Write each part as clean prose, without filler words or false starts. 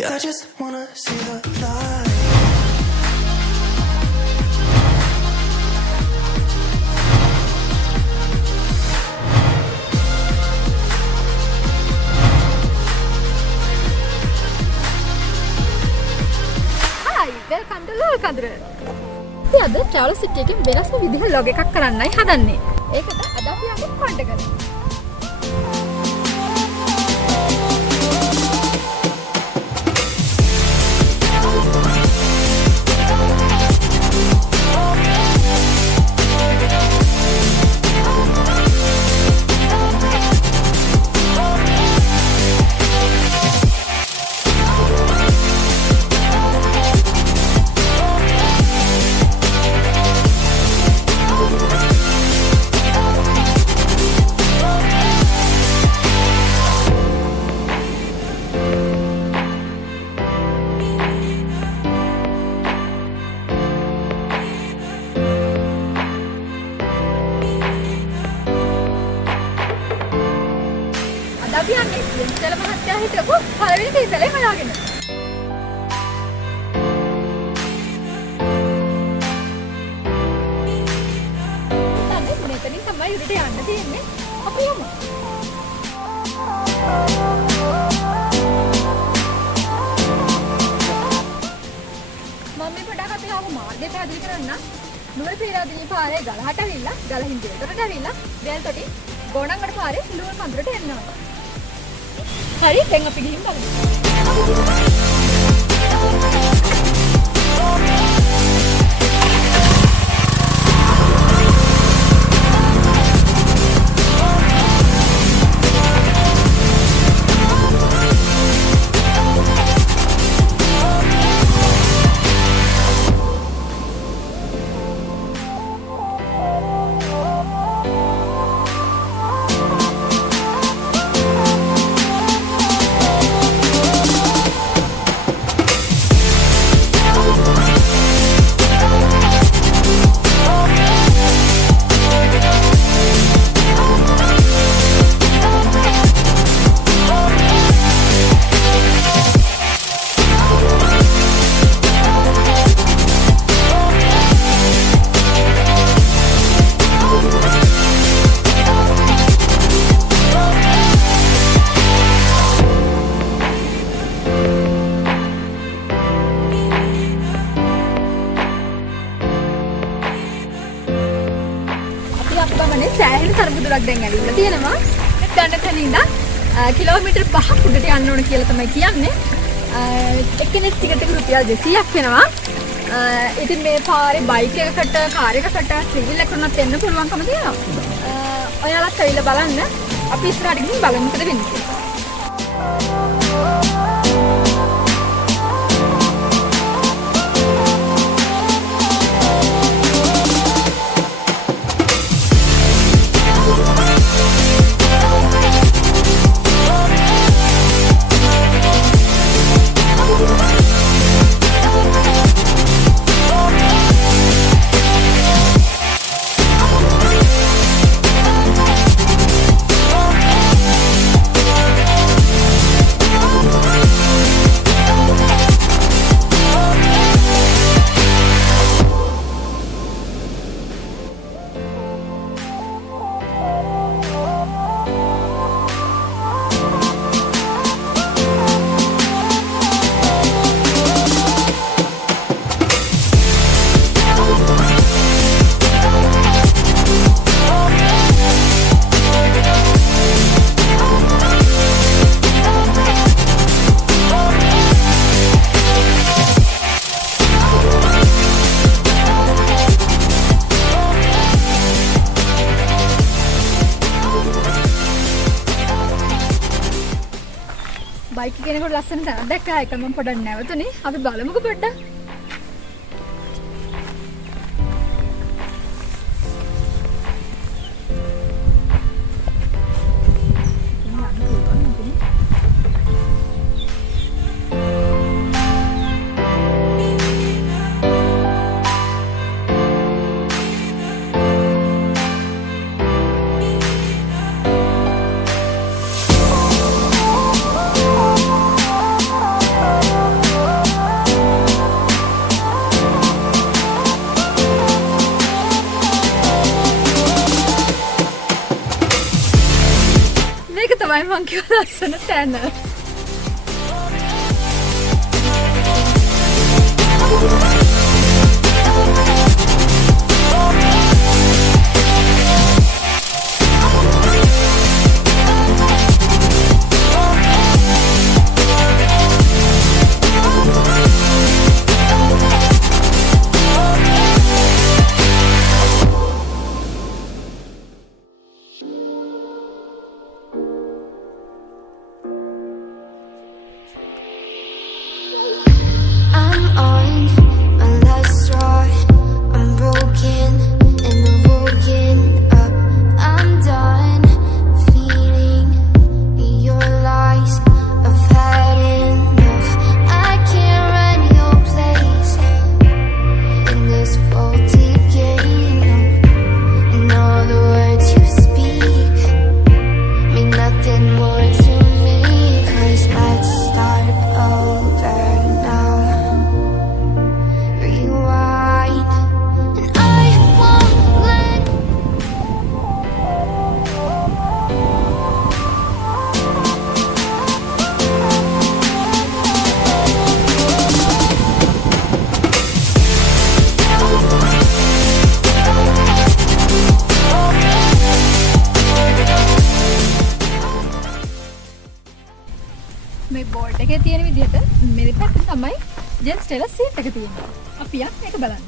Yeah, I just wanna see the light. Hi, welcome to Loolecondera. අපි අද travel city එකෙන් වෙනස්ම විදිහ log එකක් කරන්නයි හදන්නේ. ඒකට අද අපි යන්නේ කන්ඩගල. අපි යන්නේ ඉන්සල මහත්තයා හිටපු පළවෙනි තීතලේ හොයාගෙන. මෙතනින් තමයි උඩට යන්න තියෙන්නේ. අපි යමු. මම මේ පොඩක් අපි ආව මාර්ගය පැහැදිලි කරන්න. නුවර පීරාදෙණිය පාරේ ගලහට ඇවිල්ලා ගලින් දෙල්ලට ඇවිල්ලා දෙල්තොටි ගෝණංගඩ පාරේ ලූල්කන්දුරට එනවා. Hari, දැන් අපි ගිහින් බලමු. සෑහෙන තරමදුරක් දැන් ඇවිල්ලා තියෙනවා. දැන් තැන ඉඳන් කිලෝමීටර් 5ක් උඩට යන්න ඕන කියලා තමයි කියන්නේ. එක්කෙනෙක් ටිකට් එක රුපියල් 200ක් වෙනවා. ඉතින් මේ පාරේ බයික් එකකට, කාර් එකකට, ත්‍රිවිල් එකකට එන්න පුළුවන්කම තියෙනවා. ඔයාලත් ඇවිල්ලා බලන්න. අපි ඉස්සරහට ගිහින් බලමු මොකද වෙන්නේ කියලා. බයික් එක කෙනෙකුට ලස්සන තැනක් දැක්කා. ඒක මම පොඩක් නැවතුනේ. අපි බලමුකෝ පොඩ්ඩක්. මං කිව්වා ලස්සන තැන. I'm on my last straw. I'm broken and I'm woken up. I'm done feeding your lies. I've had enough. I can't run your place in this faulty game. And all the words you speak mean nothing more to me. 'Cause let's start over now. Rewind, and I won't let මේ board එකේ තියෙන විදිහට මෙරි පැත්තේ තමයි gents Taylor seat එක තියෙන්නේ. අපි යන්න මේක බලන්න.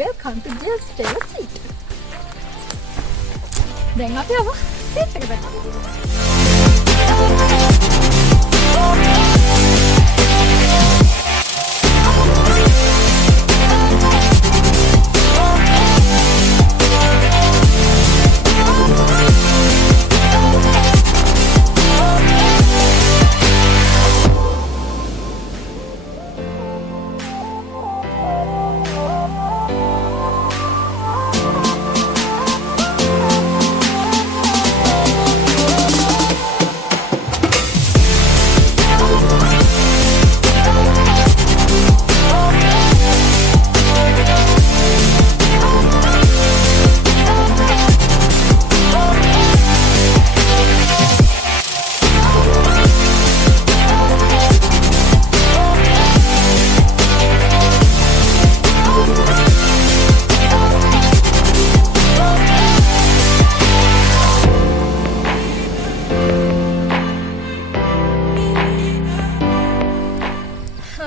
Welcome to Jill's Taylor Seat. දැන් අපි ආව සීට් එකට.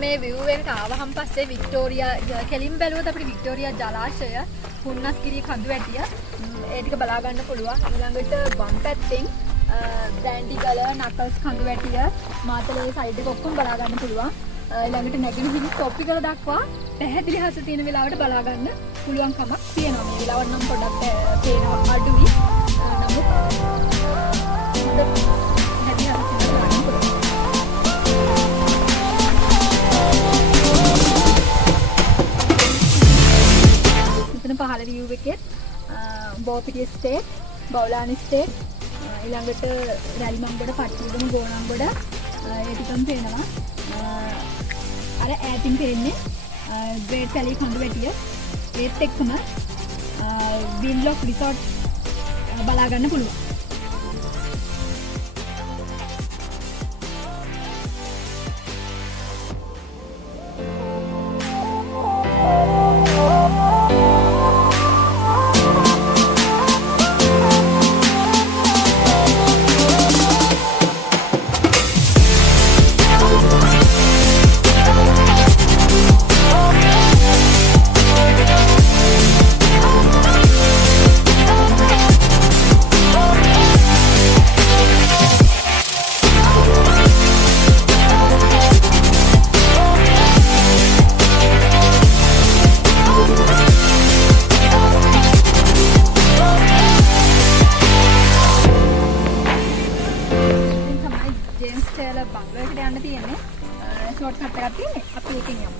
මේ view එකට ආවහම පස්සේ වික්ටෝරියා කෙලින් බැලුවොත් අපිට වික්ටෝරියා ජලාශය හුන්නස්ගිරිය කඳු වැටිය ඒ ටික බලා ගන්න පුළුවන්. ඊළඟට වම් පැත්තෙන් බ්‍රැන්ඩිගල නකල්ස් කඳු වැටිය මාතලේ සයිඩ් එක ඔක්කොම බලා ගන්න පුළුවන්. ඊළඟට නැගෙනහිර ටොපිකල දක්වා පැහැදිලි හස තියෙන වෙලාවට බලා ගන්න පුළුවන්කමක් තියෙනවා. මේ වෙලාවට නම් පොඩ්ඩක් පේනවා අඩුයි. නමුත් පැහැදිලි හස තියෙන බලා ගන්න පුළුවන්. පහළ view එකේ බෝපිටිය ස්ටේට්, බවුලානි ස්ටේට්, ඊළඟට රැලිමංගොඩ, පට්ටිගම, ගෝනංගොඩ ඒ ටිකම පේනවා. අර ඈතින් පේන්නේ ග්‍රේට් වැලි කඳු වැටිය. ඒත් එක්කම වින්ලොක් රිසෝට් බලා ගන්න පුළුවන්. යන්න තියෙන්නේ. ෂෝට් කට් එකක් තියෙන්නේ. අපි ඒකෙන් යමු.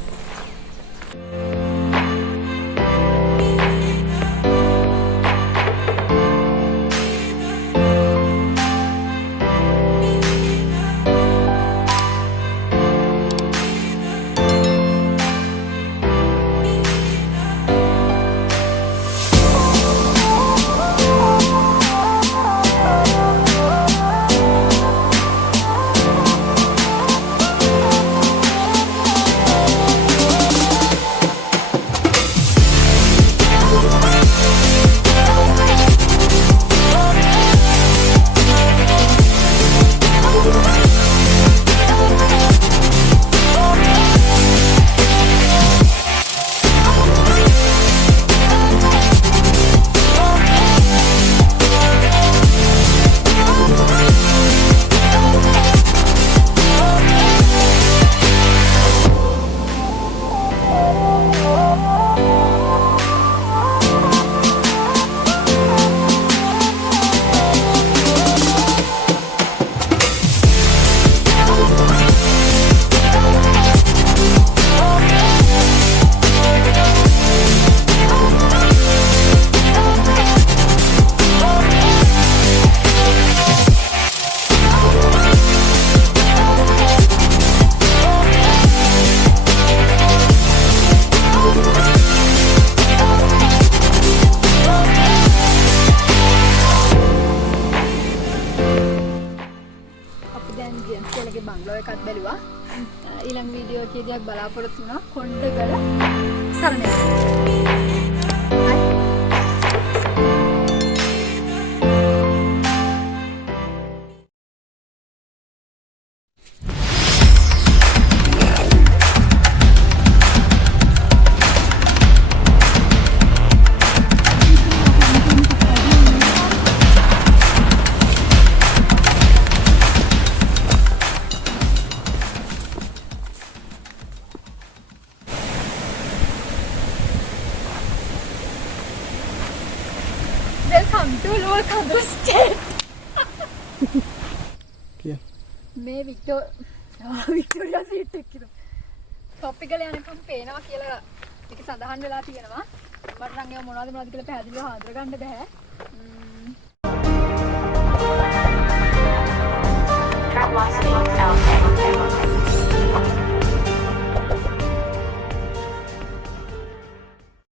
ඊළඟ වීඩියෝ එකේදී බලාපොරොත්තු වෙනවා කොණ්ඩගල සරණයි. Welcome to Loolkandura Estate. क्या? मैं विक्टोरिया सीट එක්කිනු. ටොප් එක යනකම් පේනවා කියලා මේක සඳහන් වෙලා තියෙනවා. මට නම් ඒක මොනවද කියලා පැහැදිලිව හඳුනා ගන්න බෑ.